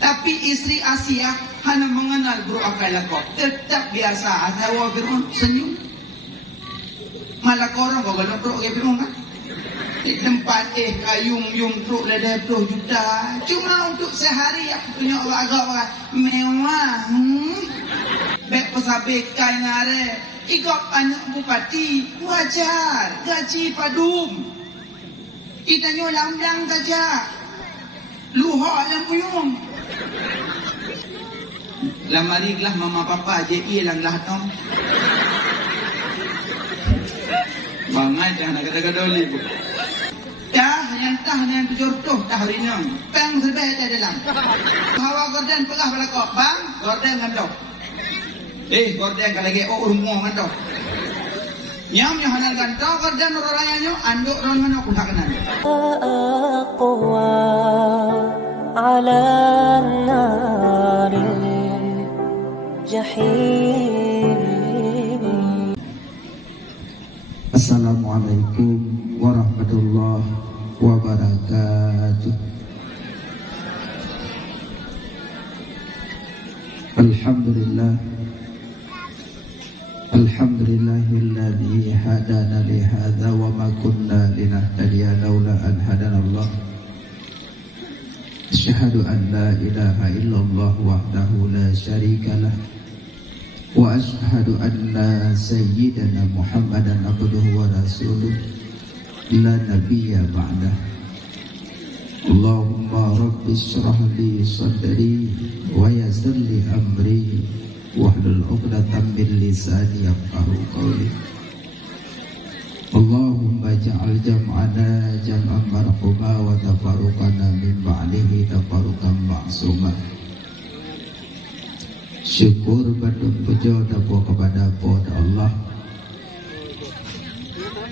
Tapi istri Asia hanya mengenal bro akalako. Tetap biasa. Atawa Fir'aun senyum. Malah korang kau kalau bro kayak Fir'aun kan? Di tempat kayung bro ledai bro juta. Cuma untuk sehari aku punya agak mewah. Baik pesabekai ngare. Ikut anak bupati wajar. Gaji padum. Kita nyolam-lam saja. Luhak yang puyung. Lamariklah mama papa je ilang lah tong. Bangai jangan kata-kata oli. Yang tujuh dah hari ni. Peng serbet ada dalam. Hawa gorden pegah belakok. Bang, gorden ngandok. Gorden kalau lagi urungo ngandok. Nyam yang hanal gandok gorden orang-orangnya anduk orang mana aku tak kenal. على النار الجحيم. Assalamualaikum warahmatullahi wabarakatuh. Alhamdulillah. Alhamdulillahilladzi hadana li hadza wa ma kunna linahtadiya laula an hadanallah. Asyhadu an la ilaha illallah wahdahu la syarikalah wa asyhadu anna sayyidana Muhammadan abduhu wa rasuluh la nabiyya ba'dah. Allahumma rabbi shrah li sadri wa yassir li amri wahlul 'uqdatam min lisani yafqahu qawli. Allahumma ja'al jam'ana jam'an marhuma wa tafarruqana min ba'dihi tafarruqan ma'suma. Syukur badum puja dapo kepada Allah.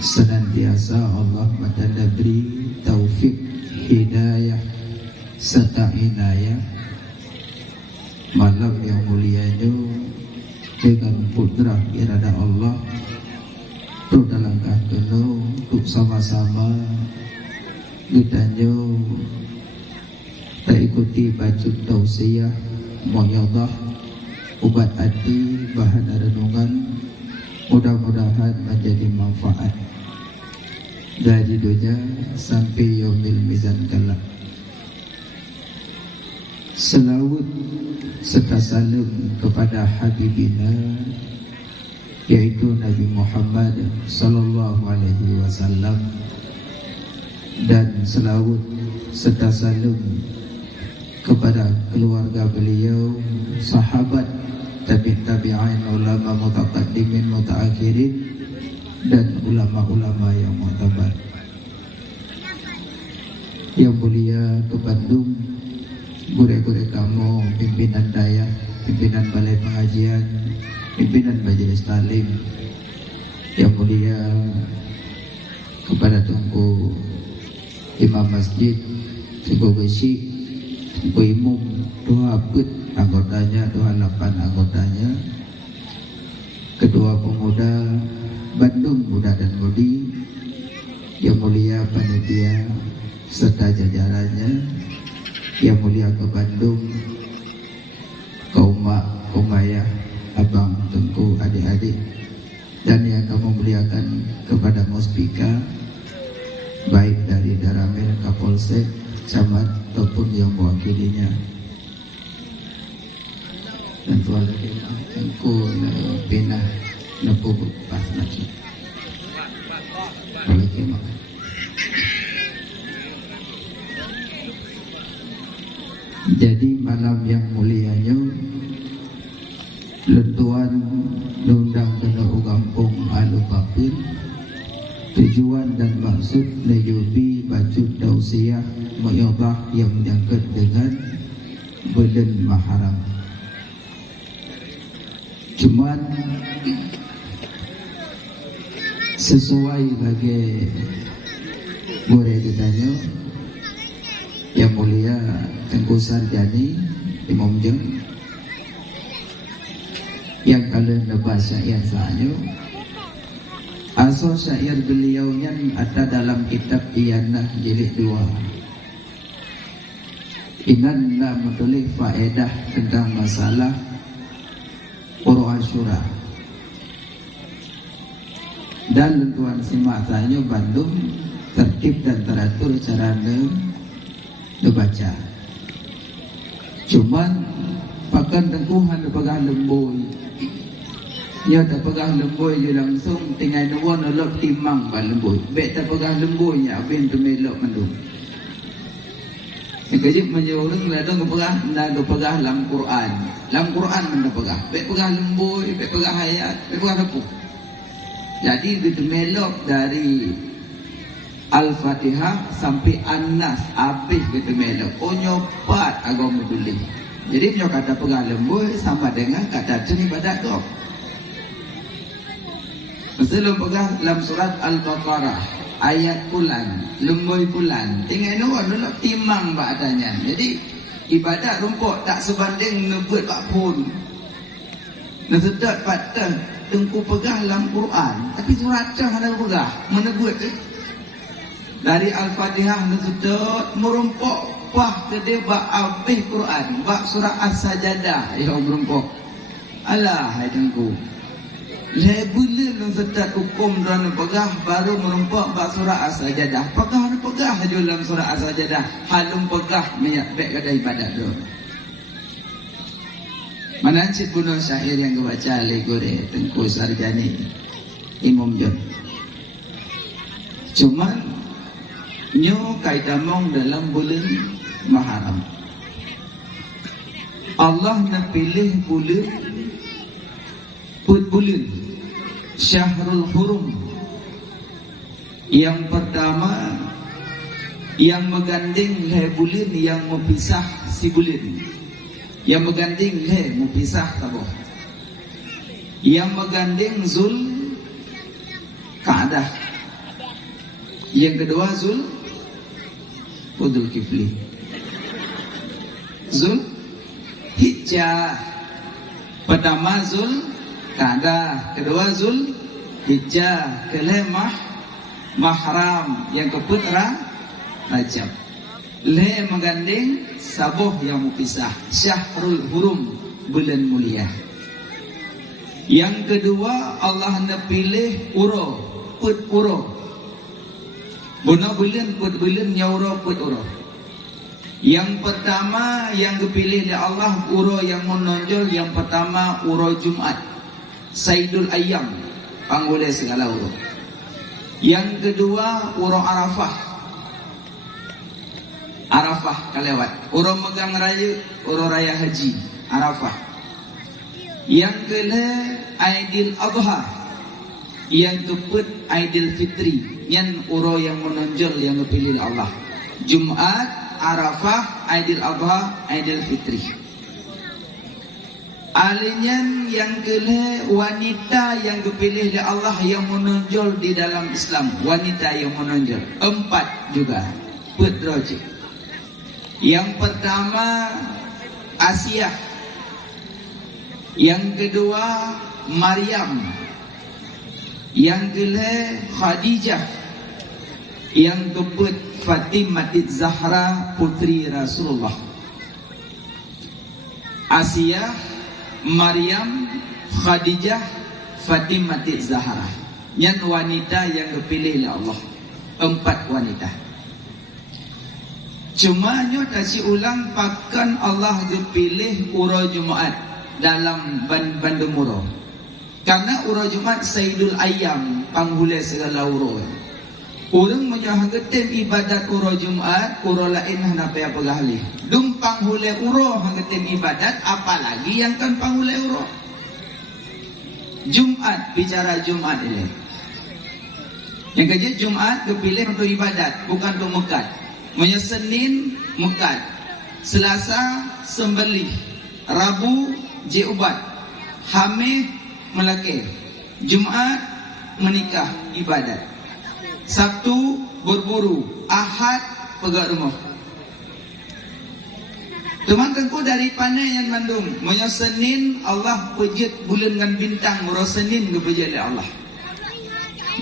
Senantiasa Allah beri taufik, hidayah serta inayah malam yang mulia itu dengan putra irada Allah. Itu dalam kandung untuk sama-sama kita tak ikuti baju tausiah mu'yadah ubat hati bahan renungan, mudah-mudahan menjadi manfaat dari dunia sampai yaumil mizan kelak. Selawat serta salam kepada Habibina yaitu Nabi Muhammad sallallahu alaihi wasallam, dan selawat serta salam kepada keluarga beliau, sahabat, tabi'in, ulama mutaqaddimin, mutaakhirin, dan ulama-ulama yang mu'tabar. Yang mulia ke Bandung, gure-gure kamu, pimpinan daya, pimpinan balai pengajian, pimpinan majelis talim, yang mulia kepada Tungku Imam Masjid, Tungku Besi, Tungku Imam, doa abut anggotanya, doa 8 anggotanya, kedua pemuda Bandung Muda dan Mudi, yang mulia panitia serta jajarannya, yang mulia ke Bandung, kaum mak, kaum ayah, abang, tengku, adik-adik, dan yang kamu muliakan kepada Muspika, baik dari Daramil, Kapolsek, Camat, ataupun yang mewakilinya. Dan tuan lagi, tengku, pinah, nepu, pas lagi. Jadi malam yang mulianya lentuan nundang kena ugampung alu papin, tujuan dan maksud nayubi baju tausiah mu'yadah yang menyangkut dengan bulan Muharram. Cuman sesuai lagi boleh ditanya yang mulia Tengku Sarjani Imam Jeng yang kalian nebas syair sahaja. Asal syair beliau yang ada dalam kitab Iyanah jilid 2 Ingatlah menulis faedah tentang masalah Pura Asyura. Dan lentuan simak tanya Bandung tertib dan teratur cara dibaca. Cuman pakan tengkuhan pegah lembui. Dia tak pegah lembui je langsung tinggal nuan elok timang ba lembui. Bek tak pegah lembui nya abin tu melok mandung. Kejip menjurung ladang pegah nak pegah dalam Quran. Dalam Quran mana pegah. Bek pegah lembui, bek pegah ayat, bek pegah apa. Jadi begitu melok dari Al-Fatihah sampai An-Nas habis begitu melok. Oh nyopat agama tulis. Jadi dia kata pegah lembui sama dengan kata ibadat tu. Sebelum pegah dalam surat Al-Baqarah ayat bulan, lembui bulan. Tinggal nolak timang badanya. Jadi ibadat rumput tak sebanding nebut bak pun. Nesedat patah tengku pegah dalam Quran, tapi surat dah ada pegah menebut je. Dari Al-Fatihah nesedat merumpuk pah ke dia bak habis Quran, bak surah As-Sajadah ya merumpuk. Alah hai tengku. Lebulan yang setat hukum dan pegah baru merumpuk bak surah As-Sajadah. Pegah je dalam surah As-Sajadah. Halum pegah minyak baik kada ibadat tu. Mana cik bunuh syair yang kebaca legore Tengku Sarjani Imam Jod. Cuma nyo kaitamong dalam bulan Muharram. Allah nak pilih bulan Syahrul Hurum. Yang pertama yang mengganding le bulan yang memisah si bulan. Yang mengganding le memisah tabuh. Yang mengganding Zul Qa'dah. Yang kedua Zul Kifli. Zul Hijjah. Pertama Zul Qa'dah, kedua Zul Hijjah, kelemah Mahram, yang keputra Rajab. Le mengganding sabuh yang memisah, Syahrul Hurum, bulan mulia. Yang kedua Allah nak pilih uro, put uro. Bunuh bulan put bulan nyauro put uro. Yang pertama yang dipilih oleh Allah uro yang menonjol, yang pertama uro Jumat. Saidul Ayyam, panggulai segala uro. Yang kedua uro Arafah. Arafah kalewat. Uro megang raya, uro raya haji, Arafah. Yang kedua Aidil Adha. Yang keempat Aidil Fitri. Yang uro yang menonjol yang dipilih oleh Allah. Jumat, Arafah, Aidil Adha, Aidil Fitri. Alinyan yang kelih wanita yang dipilih oleh Allah yang menonjol di dalam Islam. Wanita yang menonjol 4 juga putrajik. Yang pertama Asiyah. Yang kedua Maryam. Yang kelih Khadijah. Yang keempat Fatimah Zahra putri Rasulullah. Asiyah, Maryam, Khadijah, Fatimah Zahra. Yang wanita yang dipilih oleh Allah. 4 wanita. Cuma nyo kasih ulang pakan Allah dipilih uro Jumaat dalam bandung uro. Karena uro Jumaat Sayyidul Ayyam, panghulai segala uro. Orang menyahangetem ibadat uro Jumaat, uro lain hendak payah pegahli. Dung panghulai uro hangetem ibadat, apalagi yang kan panghulai uro. Jumaat, bicara Jumaat ini. Yang kejut Jumaat dipilih untuk ibadat, bukan untuk mekat. Maksudnya Senin mekat, Selasa sembelih, Rabu jeubat, Khamis melakir, Jumaat menikah ibadat, Sabtu berburu, Ahad pegak rumah. Teman tengku dari panai yang mandung. Maksudnya Senin Allah pejit bulan dengan bintang, murah Senin kepejit oleh Allah.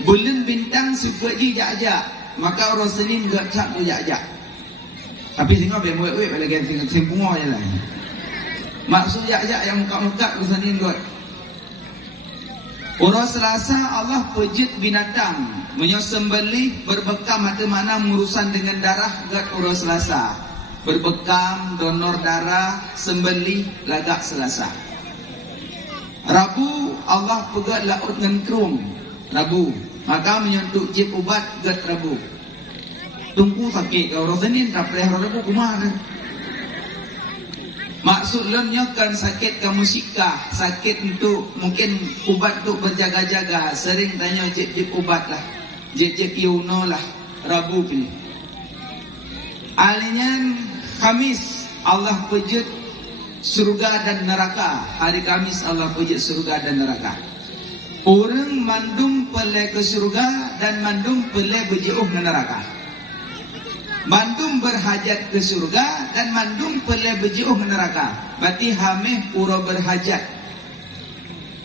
Bulan bintang suka je jak-jak, maka orang Senin gak cap tu jak-jak. Tapi tengok biar muat-muat lagi tengok sempungo je lah. Maksud jak-jak yang muka-muka kesanin kot. Urus Selasa Allah pejit binatang menyembelih berbekam mata mana urusan dengan darah gat urus Selasa. Berbekam donor darah sembelih lagak Selasa. Rabu Allah pegat laut dengan kerum. Rabu maka menyentuh jip ubat gat Rabu. Tunggu sakit kau orang Senin tak boleh Rabu kemana? Maksud lemnya kan sakit kamu sikah, sakit untuk mungkin ubat untuk berjaga-jaga. Sering tanya jip ubat lah, jip Yuno lah, Rabu pilih. Alinya Khamis Allah pejut surga dan neraka. Hari Khamis Allah pejut surga dan neraka. Orang mandum pelai ke surga dan mandum pelai berjauh ke neraka. Mandum berhajat ke surga dan mandum pelai berjauh ke neraka. Berarti hamih pura berhajat.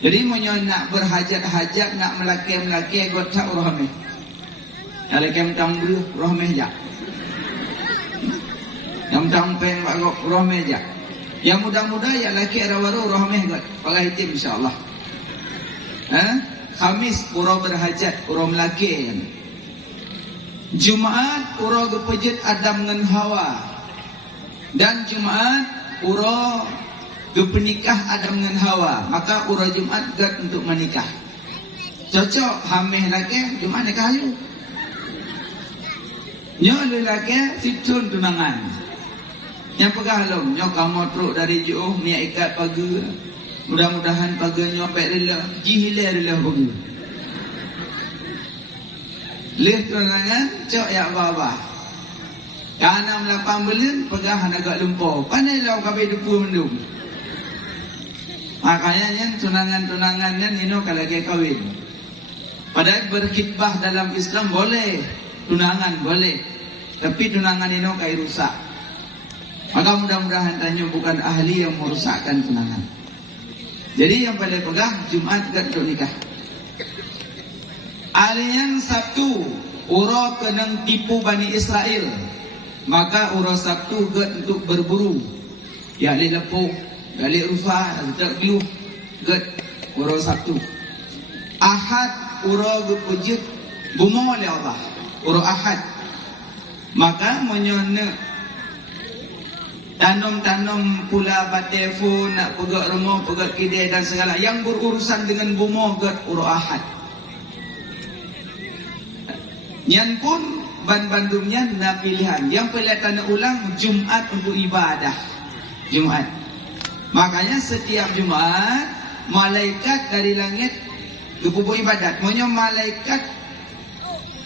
Jadi nak berhajat-hajat, nak melaki-melaki, got tak urah hamih. Kalau kem tang dulu urah hamih jak. Yang tang peng bagok urah hamih jak. Yang muda-muda yang laki arawaru urah hamih got. Pakai hitim insya-Allah. Khamis pura berhajat, pura melaki. Jumaat ura gepejit Adam dengan Hawa. Dan Jumaat ura gepenikah Adam dengan Hawa. Maka ura Jumaat gat untuk menikah. Cocok hamil laki Jumaat nikah ayu. Nyo lelaki situn tunangan. Yang pegah lom nyo kamu truk dari jauh ni ikat pagi. Mudah-mudahan pagi nyo pek rela jihile rela pagi. Lih tunangan cok ya baba. Kana 8 bulan pegah agak lumpur. Pandai lau kabeh depu mendung. Makanya tunangan-tunangan ino kalau ke kahwin. Padahal berkhidbah dalam Islam boleh, tunangan boleh. Tapi tunangan ino kai rusak. Maka mudah-mudahan tanya bukan ahli yang merusakkan tunangan. Jadi yang paling pegah Jumaat gat untuk nikah. Alian Sabtu ura kenang tipu Bani Israel. Maka ura Sabtu gat untuk berburu. Ya li lepuk, gali rusak, tak biuh gat ura Sabtu. Ahad ura gepejit bumo oleh Allah. Ura Ahad. Maka menyona tanam-tanam pula telefon nak pegat rumah, pegat kedai dan segala yang berurusan dengan bumo gat ura Ahad. Yang pun bandumnya na pilihan. Yang pelihatan ulang Jumaat untuk ibadah. Jumaat. Makanya setiap Jumaat malaikat dari langit berbuat ibadat. Maksudnya malaikat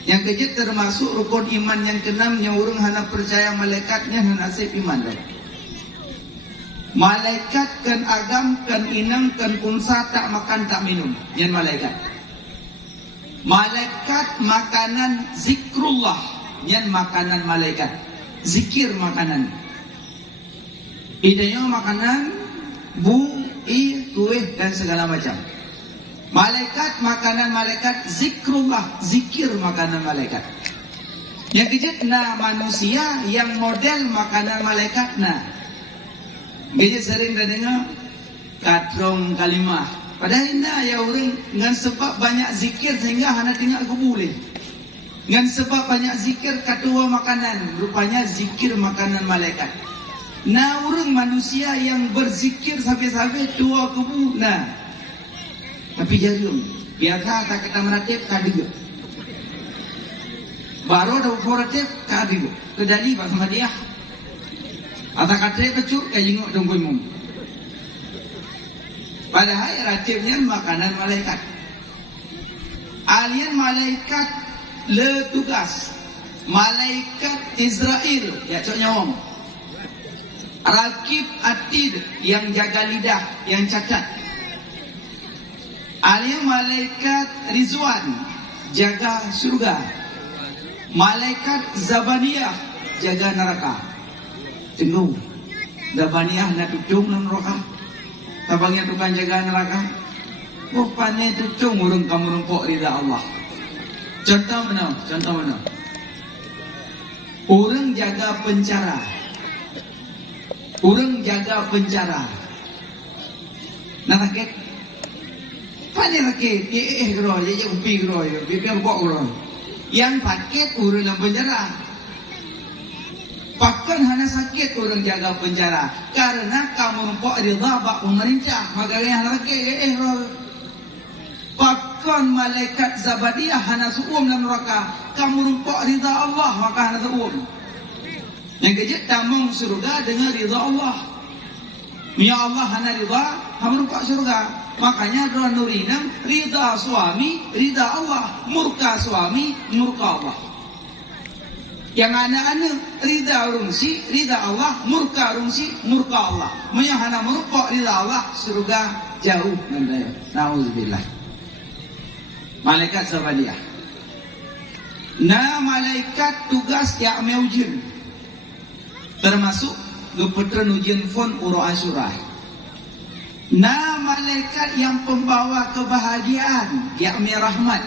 yang kejut termasuk rukun iman yang keenam yang orang hana percaya malaikatnya hana nasib iman dah. Malaikat kan agam kan inang kan unsa tak makan tak minum. Yang malaikat. Malaikat makanan zikrullah. Yang makanan malaikat. Zikir makanan. Idenya makanan kuih dan segala macam. Malaikat makanan malaikat zikrullah. Zikir makanan malaikat. Yang kejut na manusia yang model makanan malaikat na. Kejut sering dah dengar katrong kalimah. Padahal indah ya orang dengan sebab banyak zikir sehingga hana tengok aku boleh. Dengan sebab banyak zikir katua makanan. Rupanya zikir makanan malaikat. Nah orang manusia yang berzikir sampai-sampai tua kubu. Nah. Tapi jarum. Biasa tak kita meratip kadiga. Baru ada meratip kadiga. Kedali pak sama dia. Atau katanya pecuk kayak jenguk tungguin mum. Padahal ratibnya makanan malaikat. Alien malaikat le tugas. Malaikat Israel ya cok nyawang. Rakib atid yang jaga lidah, yang cacat. Alien malaikat Rizwan jaga surga. Malaikat Zabaniyah jaga neraka. Tunggu. Zabaniyah nak tutung neraka. Tabangnya tukang jaga neraka. Rupanya itu murung kamu rumpuk rida Allah. Contoh mana? Orang jaga penjara. Orang jaga penjara. Nak sakit? Pandai sakit. Geroi, je upi geroi, biar bok geroi. Yang sakit orang dalam penjara. Bahkan hanya sakit orang jaga penjara. Karena kamu nampak rida bak pemerintah. Maka yang sakit, bahkan malaikat Zabadiyah hanya suum dalam neraka. Kamu nampak rida Allah, maka hanya suum. Yang kejut tamang surga dengan rida Allah. Ya Allah hanya rida, kamu nampak surga. Makanya doa nurinam rida suami, rida Allah. Murka suami, murka Allah. Yang anak-anak rida rungsi, rida Allah, murka rungsi, murka Allah. Menyahana merupak rida Allah, surga jauh nandaya. Nauzubillah. Malaikat Zabadiyah. Nah, malaikat tugas yang meujin. Termasuk gepetren ujian fon uro asyurah. Nah, malaikat yang pembawa kebahagiaan, yakni rahmat.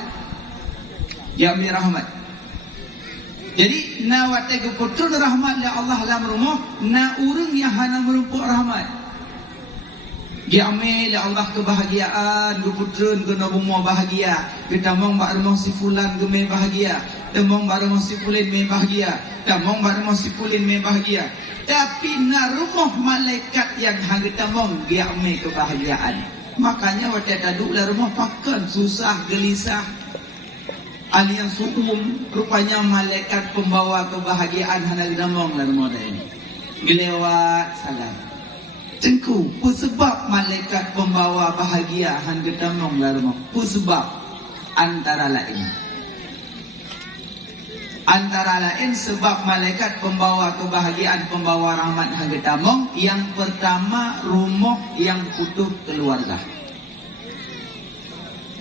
Yakni rahmat. Jadi na wate gepetren rahmat la Allah dalam rumah, na urang yang hana merumpuk rahmat. Yakni la Allah kebahagiaan, gepetren kena rumah bahagia. Kita mong bak rumah si fulan gemeh bahagia. Demong bak rumah si fulan me bahagia. Demong bak rumah si fulan me bahagia. Tapi na rumah malaikat yang hang temong yakni kebahagiaan. Makanya wate taduk la rumah pakan susah gelisah. Ahli yang suum, rupanya malaikat pembawa kebahagiaan hana damong dalam rumah ini. Gelewat salam. Cengku, pu sebab malaikat pembawa bahagia hana damong dalam rumah. Pu sebab antara lain. Antara lain sebab malaikat pembawa kebahagiaan, pembawa rahmat hana damong. Yang pertama, rumah yang utuh keluarga.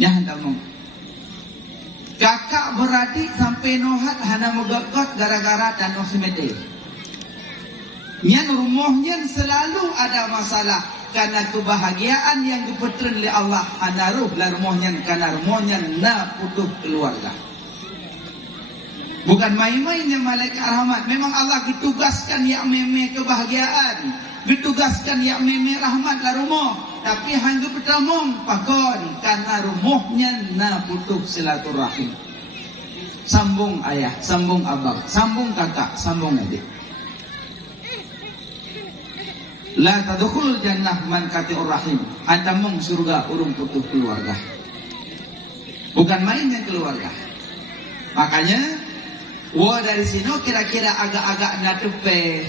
Yang damong. Kakak beradik sampai nohat hana megakot gara-gara tanah semete. Yang rumahnya selalu ada masalah karena kebahagiaan yang dipetren oleh Allah hana ruh lah rumahnya karena rumahnya na putuh keluarga. Bukan main-main yang malaikat rahmat. Memang Allah ditugaskan yang meme kebahagiaan, ditugaskan yang meme rahmat lah rumah. Tapi hang bertamong pakon karena rumahnya na putus silaturahim. Sambung ayah, sambung abang, sambung kakak, sambung adik. La tadkhulul jannah man qati'ur rahim. Antamong surga urung putus keluarga. Bukan mainnya keluarga. Makanya dari sini kira-kira agak-agak na tepe,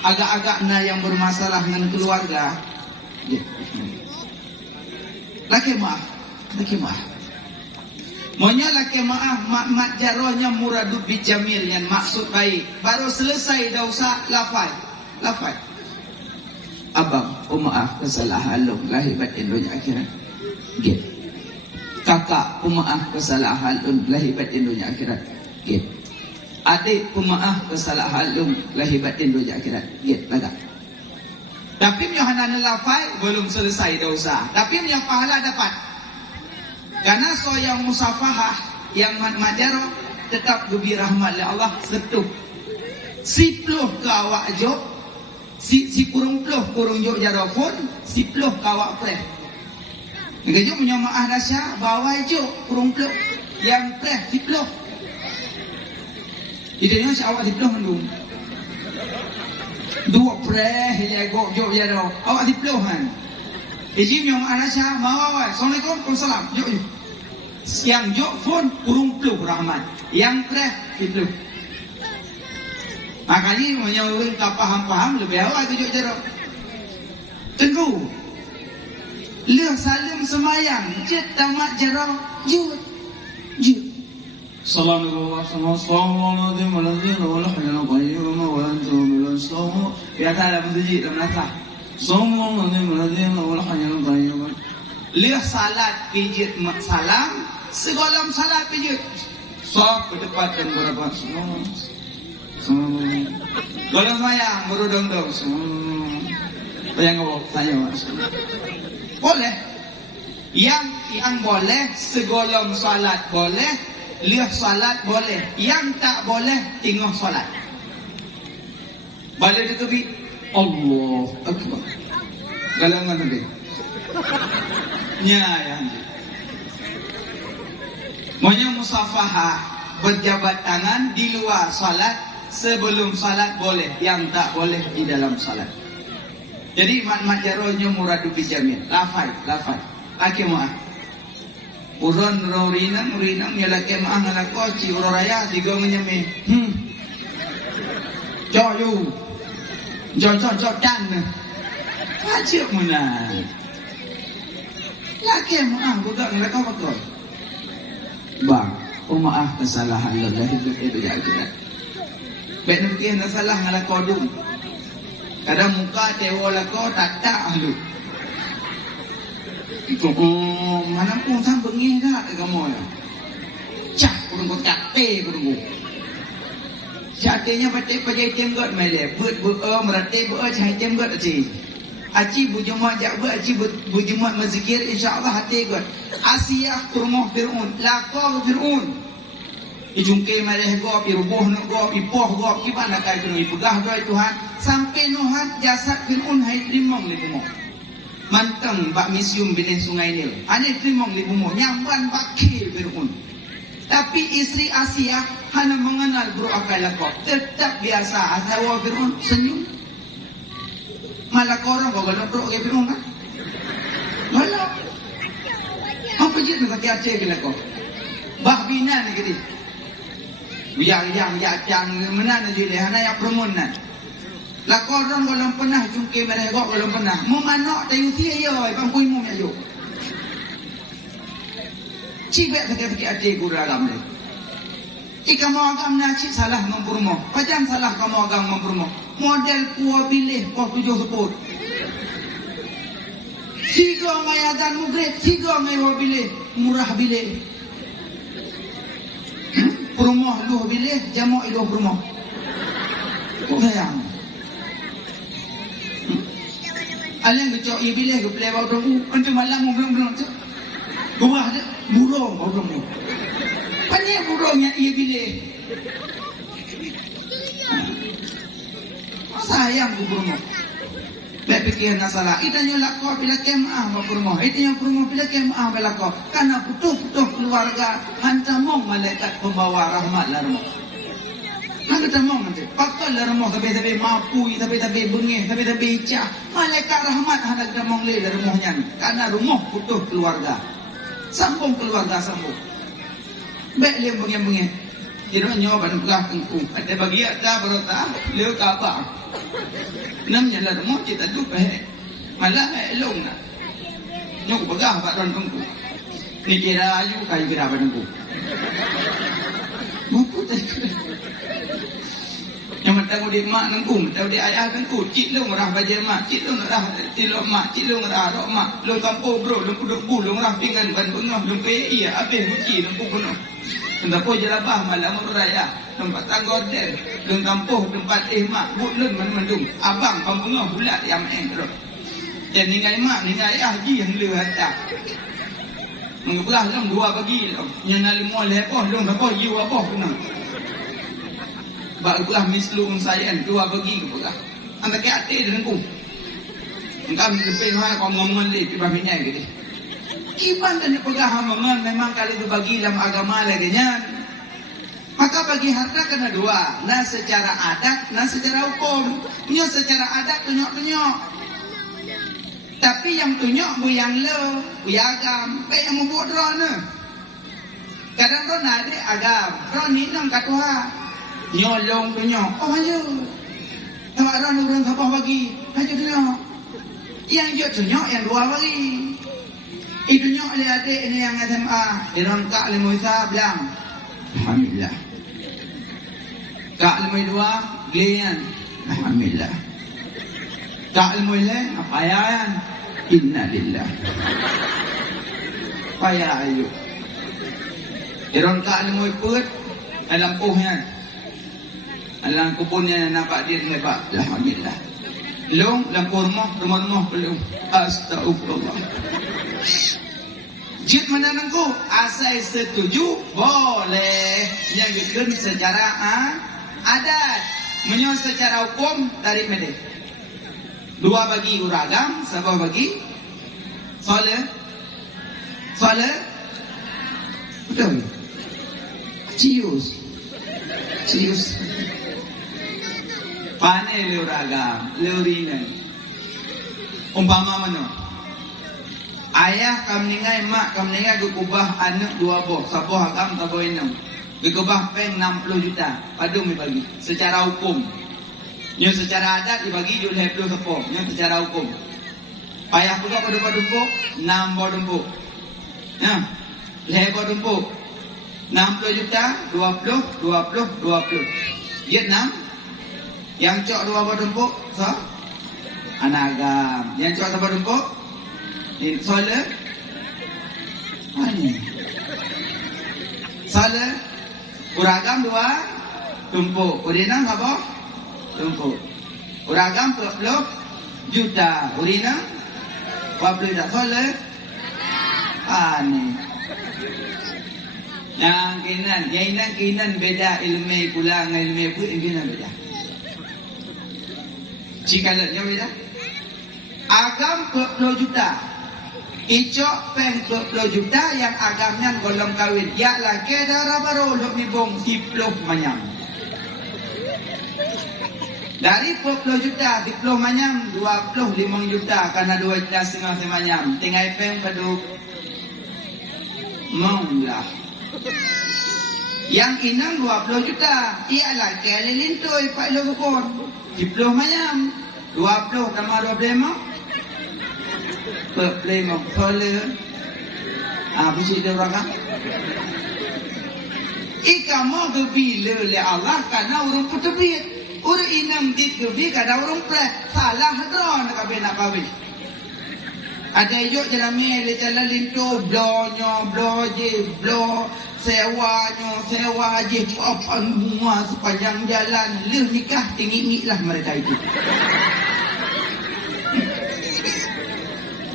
agak-agak na yang bermasalah dengan keluarga. Laki maaf. Monya laki maaf, mak jarohnya muradud bijamil yang maksud baik. Baru selesai dah usah lafaz. Abang, maaf kesalahan lu lahir batin dunia akhirat. Gitu. Kakak, maaf kesalahan lu lahir batin dunia akhirat. Gitu. Adik, maaf kesalahan lu lahir batin dunia akhirat. Gitu. Lagak. Tapi yang hana lafai belum selesai dosa. Tapi yang pahala dapat. Karena so yang musafahah, yang majaro tetap gebi rahmat oleh Allah setuh. Si pluh ke awak jok, si kurung pluh kurung jok jarofun, si pluh ke awak preh. Yang jok punya maah dasya bawa jok kurung pluh, yang preh si pluh. Idenya si awak si pluh mendung. Dua preh ya go jok ya do awak di peluhan izin yang ada sah mawa assalamualaikum waalaikumsalam jok yang jok pun kurung peluh rahmat yang preh di peluh. Makanya menyaurin ke paham lebih awal tu jok jero tengku leh salim semayang jet tamat jero jut Assalamualaikum warahmatullahi wabarakatuh. Biasa dalam masjid dalam nasah. Lihat salat pijit salam, segolam salat pijit. Sok berdebat dan berapa golam sayang berudong-dong. Bayang ngobok saya boleh. Yang boleh segolom salat boleh. Lihat salat boleh, yang tak boleh tengok salat. Balik itu Allah Akbar. Galangan tadi. Nya ya. Maunya musafahah, berjabat tangan di luar salat, sebelum salat boleh, yang tak boleh di dalam salat. Jadi mat jaronya muradu bijamin. Lafai. Aki maaf. Uron rorinang nyalake maaf ngalako ci uroraya tiga menyeme. Joyu. Jor dan. Acik mana? Laki maaf budak ngalako betul. Bang, maaf kesalahan lo dah hidup itu jadi. Baik mungkin salah ngalako dum. Kadang muka tewa lako tak lu. Itu mana pun sang bengi dah kamu ya. Cak kurang cak kurang. Caknya pati pakai jenggot mele. Buat merate cai jenggot aci. Aci bujumat jak buat aci bujumat mazikir insya-Allah hati got. Asiyah kurmoh Fir'un, lako Fir'un. Ijungke malih go pirubuh no go pipoh go kibana kai Fir'un pegah doi Tuhan sampai nuhat jasad Fir'un hai trimong li bumo. Manteng bak misium bini sungai Nil. Ane trimong li bumo nyamban baki Fir'un. Tapi istri Asiyah hanya mengenal bro akalako. Tetap biasa asawa Fir'un senyum. Malah korang kau kalau bro ke Fir'un kan? Malah. Apa je nak kaki aceh ke lako? Bah bina ni kiri. Yang mana je leh hana yang permunan. La korang kalau pernah jungke mereka kalau pernah memanok tayu tia yo bangkui mu ayo. Cibek kaki aceh guru agam le. Ika mau agam na cik salah mempermo. Pajan salah kamu agam mempermo. Model puah bilih puah 7 seput. Tiga ngai adan mugret, tiga ngai wabileh, murah bileh. Perumoh luh bileh, jamak iluh perumoh. Kok sayang? Alang kecok ia bileh ke pelewak dong. Untuk malam belum tu. Gua ada burung orang ni. Pandai burungnya ia bileh. Sayang ku perumoh. Baik fikir nasalah. Itanya lakau bila kemah berumah. Itanya berumah bila kemah belakau. Karena putus keluarga hantamong malaikat pembawa rahmat larmo. Hantamong nanti. Pakal larmo tapi mampu, tapi bengih, tapi icah. Malaikat rahmat hantamong le larmohnya. Karena rumah putus keluarga. Sambung keluarga sambung. Baik dia bengih. Kira nyoba belah tengku. Ada bagi ada berota. Leo kabah. Namanya lah rumah kita tu malah elong nak nyok begah pak don tengku ni kira ayu kai kira apa tengku mampu tak yang mentang di mak tengku mentang di ayah tengku cik lu ngerah baja mak cik lu ngerah tilok mak cik lu ngerah rok mak lu kampung bro lu kuduk bu lu ngerah pinggan ban bengah lu pe iya abe muci tengku penuh entah po jelabah malam raya tempat tanggodel lung kampuh tempat mak butlun mendung abang pembengah bulat yang terus dan ningai mak ningai ahji yang lu hatta mengebelah lung dua bagi nyana limo lepoh lung apa jiu apa kena bak belah mislu sayan dua bagi kebelah anda ke ate dengan ku engkau lebih hal kau ngomong le tiba binyai gitu iban dan pegahamangan memang kali itu bagi dalam agama lagi nya. Maka bagi harta kena dua, nah secara adat, nah secara hukum. Nya secara adat tunyok. Tapi yang tunyok bu yang le, bu agam, baik yang membuat drone. Kadang drone ada agam, drone ni nang katuha, nyolong tunyok. Oh ayo, tahu drone apa bagi, ayo tunyok. Yang jauh tunyok, yang dua bagi. Itu nyok adik ini yang SMA, drone kak lima isa bilang. Alhamdulillah. Kak lemui dua, gelian. Alhamdulillah. Kak lemui le, apa yan? Innalillah. Payah ayu. Iron kak lemui put, dalam puhnya. Alang kubunnya nampak dia hebat. Alhamdulillah. Long lampu rumah belum. Astagfirullah. Jid menanangku asai setuju boleh yang secara adat menyo secara hukum dari mede Dua bagi uragam, sabah bagi solat. Solat? Betul. Cius. Panai le uragam, le urina. Umpama mana? Ayah kam ningai, mak kam ningai gugubah anak dua boh, saboh agam taboh enam. Gugubah peng 60 juta, padu mi bagi secara hukum. Nya secara adat dibagi jul 20 sepoh, nya secara hukum. Payah pula pada dumpuk, 6 boh dumpuk. Nah, lebar dumpuk 60 juta, 20. Dia 6. Yang cok 2 boh dumpuk, so? Anak agam. Yang cok 1 boh dumpuk, solat. Mana? Solat. Uragam 2 tumpuk. Urina apa? Tumpuk. Uragam 20 juta. Urina 40 juta. Solat. Ni. Yang kinan beda ilmu pula dengan ilmu pun kinan beda. Cikalatnya beda. Agam 20 juta. Icok peng 20 juta yang agamnya golong kawin. Ya laki darah baru luk nibong 10 manyam. Dari 20 juta 10 manyam 25 juta karena 2 juta setengah semanyam. Tinggal peng padu maulah. Yang inang 20 juta. Ia laki alilintoi pak lokon. 10 manyam 20 tambah 25 Play mau follow. Bersih dia orang kan? Ika mau gebila oleh Allah karena orang putubit. Orang inang dikebi karena orang plek. Salah drone nak kahwin. Ada yuk jalan mele jalan lintu bloje sewa je papan bunga sepanjang jalan. Leh nikah tinggi lah mereka itu.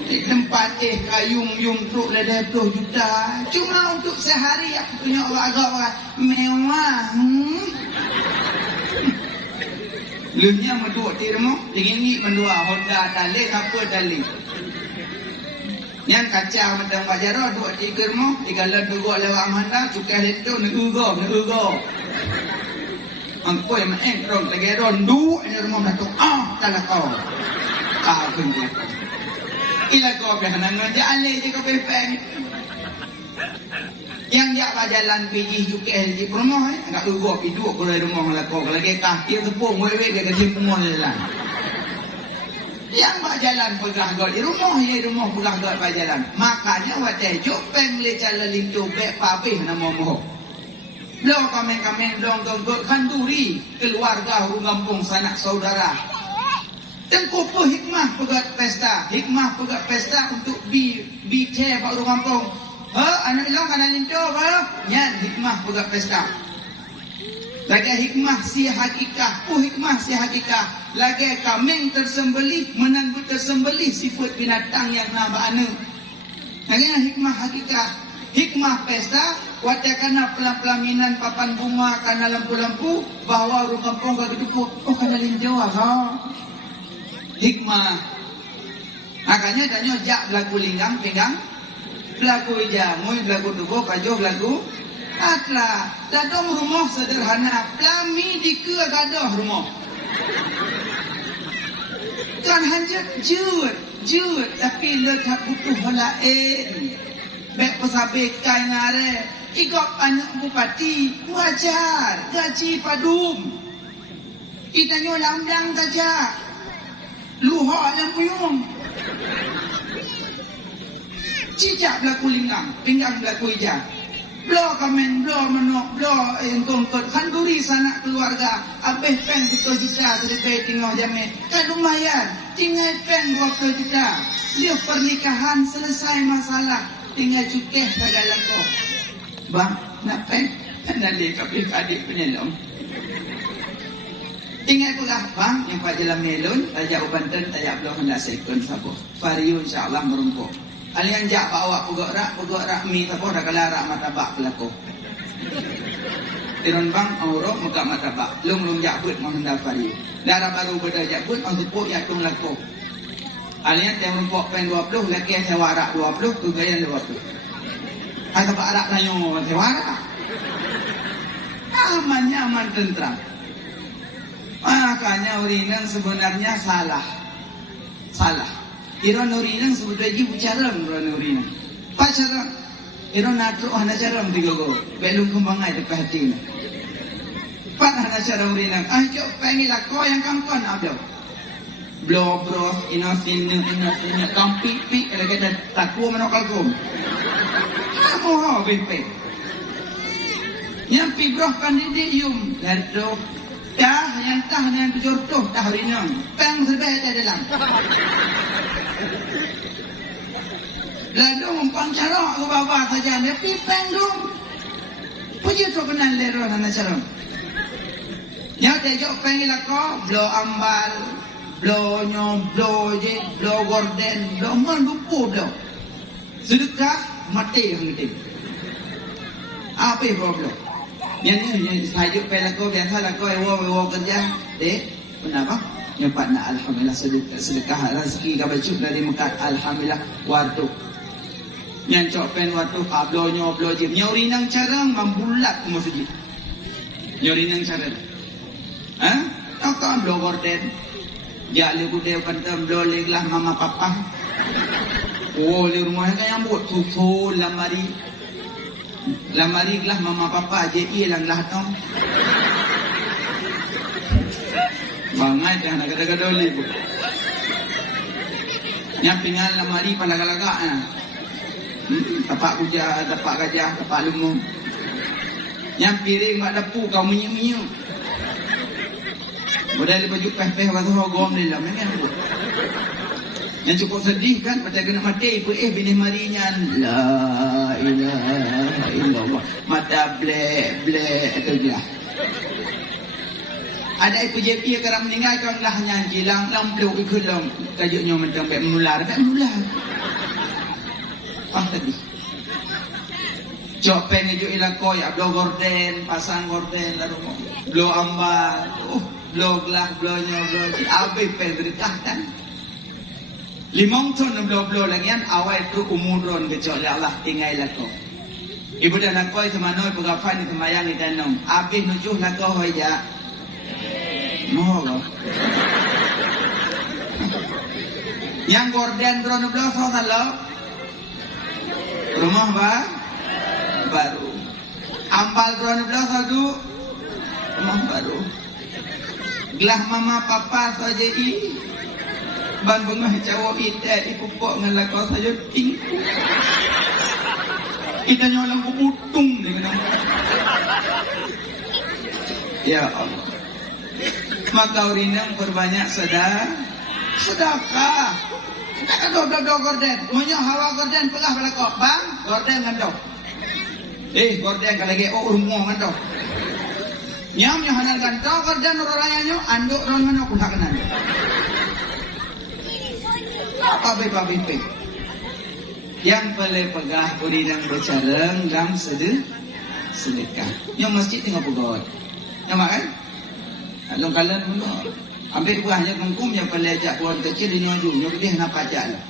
Tempat kayung tu ada 20 juta. Cuma untuk sehari aku punya agak mewah. Lehnya mendua tirmo, tinggi mendua Honda tali apa tali. Yang kacau macam bajaro 2-3 mo, 3 dua lewat Honda cukai itu neugo. Angko yang ron lagi ron du ini rumah datuk talakau. Pun ila ko behana ngaja ale je ko pepeng. Yang dia jalan pergi jukai di rumah enggak ugo pidu ko dari rumah la ko lagi kaki tepung wewe dia ke semua jalan. Yang jalan pegah gol di rumah pegah gol jalan. Makanya wadah jopeng le jalan lintu be papih nama moh. Lo kamen dong kanduri keluarga kampung sanak saudara. Dan kupu hikmah pegat pesta untuk bite pak orang kampung. Anak ilang anak lintu nya hikmah pegat pesta. Lagi hikmah si hakikah. Lagi kambing tersembelih menanggut tersembelih sifat binatang yang nabana. Lagi hikmah hakikah. Hikmah pesta watakana pelaminan papan bunga karena lampu-lampu bahawa orang kampung gak gedupuk. Karena lintu hikmah. Makanya tanya jak belaku linggang pinggang belaku jamuy belaku tubuh pajo belaku atla dadong rumah sederhana pelami di ke gadoh rumah kan hanjut jut tapi letak butuh holain bek pesabe kai ngare igok anak bupati wajar gaji padum kita nyolam lang saja luha alam puyung cicak belaku linggang pinggang belaku hijau blow kamen blow menok blow tongkot kanduri sanak keluarga abeh peng 10 juta terlebih tinggal jame kan lumayan tinggal peng 20 juta dia pernikahan selesai masalah tinggal cukai segala kau bang nak peng nak dia kapil adik penyelong tinggal pula bang yang pak jalan melon tajak ubanten tajak belah hendak sekon sabo variu insyaallah merumpuk alian jak bawa pegok rak mi tapo dak lara matabak pelako tiron bang auro muka matabak lum jak but mau hendak variu darah baru beda jak but ang tepuk ya tung lako Alian yang rumpok pen 20, laki sewa arak 20, tu gaya 20. Hai tempat arak nanyo sewa arak. Aman, nyaman, tentram. Makanya urinang sebenarnya salah. Salah. Iron urinang sebetulnya bucarang urinang. Pacarang. Iron natruk hana carang digogo. Belum kembang ai dekat hati. Pat hana carang urinang. Jok pengen lah kau yang kampon abdo. Blow bros inosin kampi kalau kita takut menokal kum. Kamu ho bimpe. Nyampi broh kandidium gardo. Dah yang kejodoh dah urinang. Peng serba ada dalam. Lalu umpang carok ke bawah saja. Dia pipeng dong. Puji tu kenal lero nana carok. Nya dejok pengilah kau. Blow ambal. Blow nyom. Blow je. Blow gorden. Blow mendupu blow. Sedekah mati yang itu. Apa yang blow? Yang ni sajuk pengilah kau. Biasa lah kau ewo kerja. Kenapa? Nyepat nak alhamdulillah sedekah rezeki kabajuk dari Mekah. Alhamdulillah waktu. Yang cok pen waktu kablonya blojim nyori nang carang mambulat ke masjid. Nyori nang carang. Takkan blo gorden. Ya le bude pantam blo le lah mama papa. Oh le rumah yang buat tutu lamari. Lamari lah mama papa je lang lah tong. Bangai jangan gada-gada le. Nyapingan lamari palaga-laga. Tapak kuja, tapak gajah, tapak lumung. Yang piring mak depu kau menyu-menyu. Modal baju peh-peh waktu hogom ni lah. Yang cukup sedih kan, macam kena mati pun bini marinya. La ilaha illallah. Mata blek itu dia. Ada IPJP kerana meninggalkan lahnya jilang peluk ikut dalam tajuknya macam menular. Tadi cok pengen ju ilang koy blow gorden pasang gorden lalu blow ambal blow gelah blownya blow abe pen berkah kan 5 ton blow lagi kan awal tu umurun kecok Allah tinggal lako ibu dan koy temanoi pegafan kemayang di danau abe nujuh lako hoja moho yang gorden drone blow so talo rumah baru. Ambal drone belah satu rumah baru. Gelah mama papa saja ban bengah cawo ite ipupok dengan lakau saja tingku. Kita nyolang kubutung ni kena. Ya Allah. Maka urinang perbanyak sedekah. Tak ada gorden. Punya hawa gorden pegah belakok. Bang, gorden ngandok. Gorden kalau lagi rumah ngandok. Nyam yang hanan gandok gorden orang nyo anduk ron mana aku tak kenal. Apa be. Yang paling pegah urinang bercareng dalam sedekah. Yang masjid tengah pegot. Yang makan? Long kalan dulu. Ambil buahnya kengkum yang paling ajak buah kecil di nyaju. Nyok dia nak pajak lah.